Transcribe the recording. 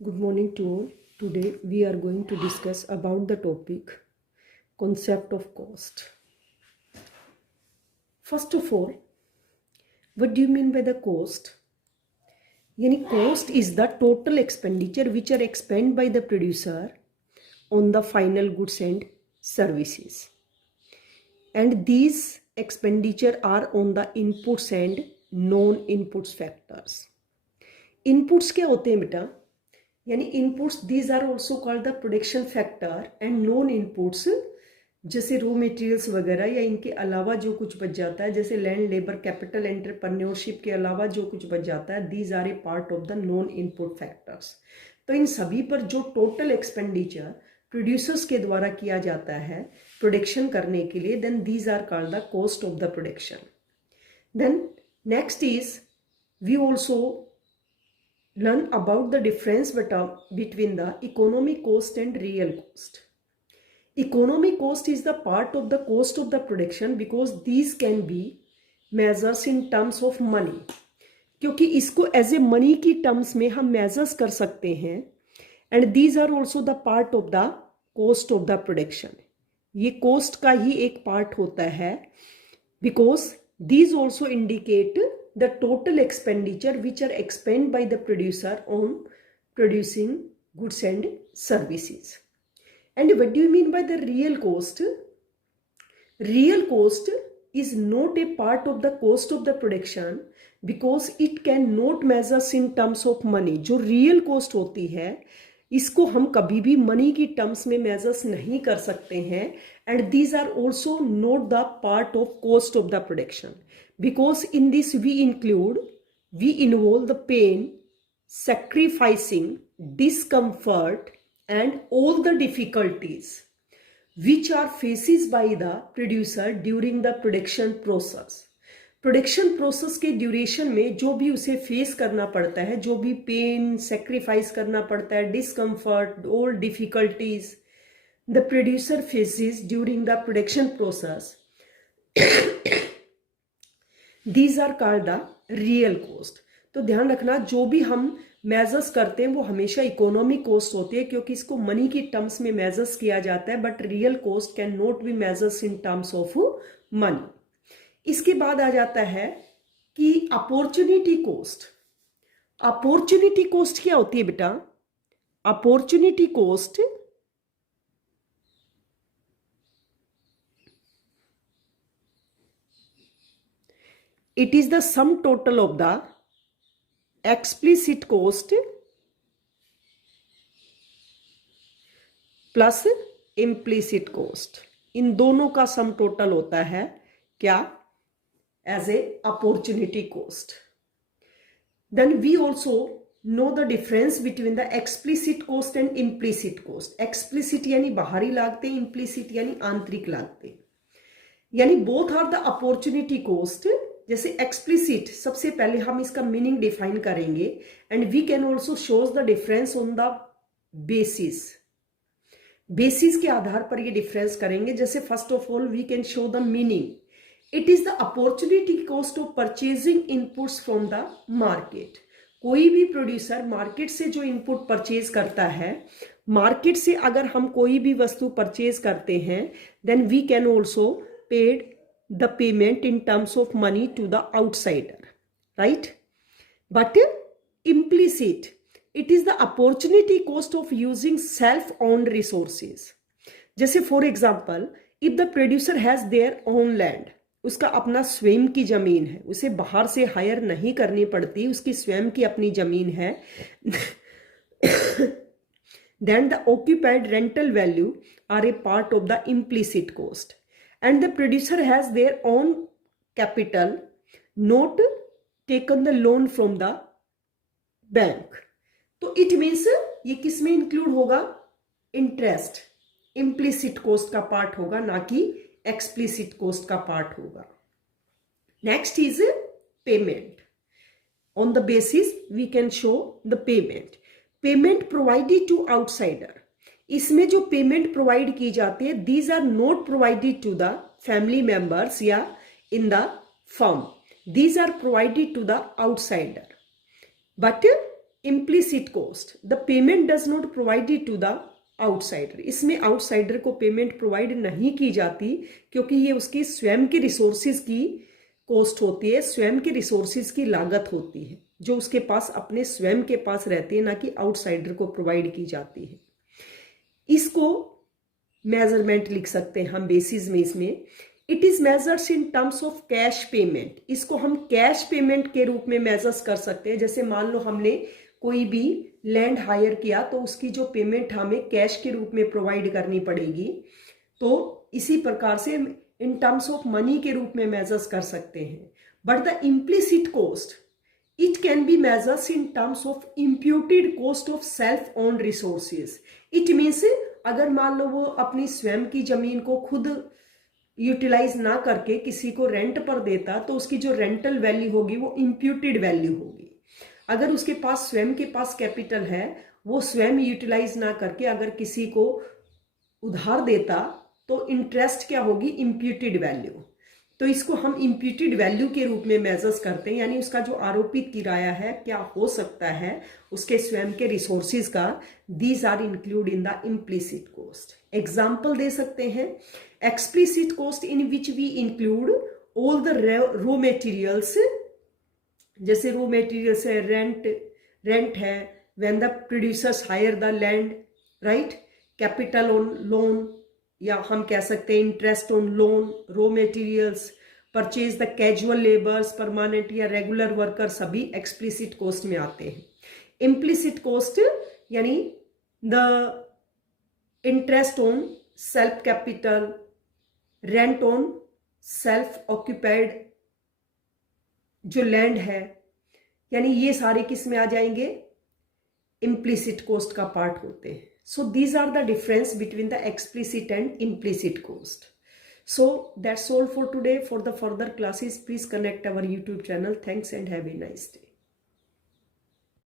Good morning to all. Today we are going to discuss about the topic concept of cost. First of all, what do you mean by the cost? Yani cost is the total expenditure which are expended by the producer on the final goods and services. And these expenditure are on the inputs and non-inputs factors. Inputs क्या होते हैं बेटा? यानी inputs these are also called the production factor and non inputs जैसे raw materials वगैरह या इनके अलावा जो कुछ बच जाता है जैसे लैंड लेबर कैपिटल एंटरप्रेन्योरशिप के अलावा जो कुछ बच जाता है these are a part of the non input factors. तो इन सभी पर जो टोटल एक्सपेंडिचर प्रोड्यूसर्स के द्वारा किया जाता है प्रोडक्शन करने के लिए then these are called the cost of the production. Then next is we also learn about the difference between the economic cost and real cost. Economic cost is the part of the cost of the production because these can be measures in terms of money. क्योंकि इसको as a money की terms में हम measures कर सकते हैं and these are also the part of the cost of the production. ये cost का ही एक पार्ट होता है because these also indicate the total expenditure which are expended by the producer on producing goods and services. And what do you mean by the real cost? Real cost is not a part of the cost of the production because it cannot measure in terms of money. जो real cost होती है इसको हम कभी भी money की terms में measures नहीं कर सकते हैं and these are also not the part of cost of the production because in this we involve the pain sacrificing discomfort and all the difficulties which are faces by the producer during the production process. Production process के duration में जो भी उसे face करना पड़ता है जो भी पेन सेक्रीफाइस करना पड़ता है discomfort all difficulties the producer faces during the production process these are called the real cost. तो ध्यान रखना जो भी हम मेजर्स करते हैं वो हमेशा इकोनॉमिक कॉस्ट होती है क्योंकि इसको मनी की टर्म्स में मेजर्स किया जाता है but real cost can not be measures in terms of money. इसके बाद आ जाता है कि अपॉर्चुनिटी कॉस्ट। अपॉर्चुनिटी कॉस्ट क्या होती है बेटा? Opportunity cost it is the sum total of the explicit cost plus implicit cost. इन दोनों का सम टोटल होता है क्या? as a opportunity cost. Then we also know the difference between the explicit cost and implicit cost. Explicit यानी बाहरी लागतें, implicit यानी आंतरिक लागतें। यानी both are the opportunity cost। जैसे explicit सबसे पहले हम इसका मीनिंग डिफाइन करेंगे and we can also shows the difference on the basis। Basis के आधार पर ये डिफरेंस करेंगे। जैसे first of all we can show the meaning it is the opportunity cost of purchasing inputs from the market. कोई भी producer market से जो इनपुट परचेज करता है मार्केट से अगर हम कोई भी वस्तु परचेज करते हैं then we can also paid the payment in terms of money to the outsider, right? But implicit it is the opportunity cost of using self owned resources. जैसे for example if the producer has their own land, उसका अपना स्वयं की जमीन है, उसे बाहर से हायर नहीं करनी पड़ती, उसकी स्वयं की अपनी जमीन है then the occupied rental value are a part of the implicit cost and the producer has their own capital not taken the loan from the bank। तो इट मीन्स ये किस में इंक्लूड होगा? इंटरेस्ट इम्प्लिसिट कॉस्ट का part होगा ना कि explicit cost का पार्ट होगा। Next is payment. On the basis we can show the payment provided to outsider. इसमें जो पेमेंट प्रोवाइड की जाती है these are not provided to the family members या in the firm, these are provided to the outsider. But implicit cost, the payment does not provided to the outsider, इसमें outsider को payment provide नहीं की जाती क्योंकि ये उसकी स्वयं के रिसोर्सिस की कॉस्ट होती है, स्वयं के रिसोर्सिस की लागत होती है जो उसके पास अपने स्वयं के पास रहती है, ना कि आउटसाइडर को प्रोवाइड की जाती है। इसको मेजरमेंट लिख सकते हैं हम बेसिस में इसमें, it is measures in terms of cash payment, इसको हम कैश पेमेंट के रूप में मेजर्स कर सकते हैं। जैसे मान लो हमने कोई भी लैंड हायर किया तो उसकी जो पेमेंट हमें कैश के रूप में प्रोवाइड करनी पड़ेगी, तो इसी प्रकार से इन टर्म्स ऑफ मनी के रूप में मेजर्स कर सकते हैं। But the implicit cost it can be measures in terms of imputed cost of self owned resources. It means अगर मान लो वो अपनी स्वयं की जमीन को खुद यूटिलाइज ना करके किसी को रेंट पर देता तो उसकी जो रेंटल वैल्यू होगी वो इम्प्यूटेड वैल्यू होगी। अगर उसके पास स्वयं के पास कैपिटल है, वो स्वयं यूटिलाइज ना करके अगर किसी को उधार देता तो इंटरेस्ट क्या होगी, इम्प्यूटेड वैल्यू। तो इसको हम इम्प्यूटेड वैल्यू के रूप में मेजर्स करते हैं, यानी उसका जो आरोपित किराया है क्या हो सकता है उसके स्वयं के रिसोर्सिस का, these are include in the implicit cost. Example दे सकते हैं, explicit cost in which we include all the raw materials, जैसे रॉ मेटीरियल्स है, रेंट है, when the producers hire the land, right, capital on loan, या हम कह सकते हैं interest on loan, raw materials, purchase the casual labours, permanent या regular worker, सभी एक्सप्लिसिट कॉस्ट में आते हैं। इम्प्लिसिट कॉस्ट यानी the interest on self capital, rent on self occupied जो लैंड है, यानी ये सारे किस में आ जाएंगे, इम्प्लिसिट कॉस्ट का पार्ट होते हैं। So these are the difference between the explicit and implicit cost. So that's all for today. For the further classes, please connect our YouTube channel. Thanks and have a nice day.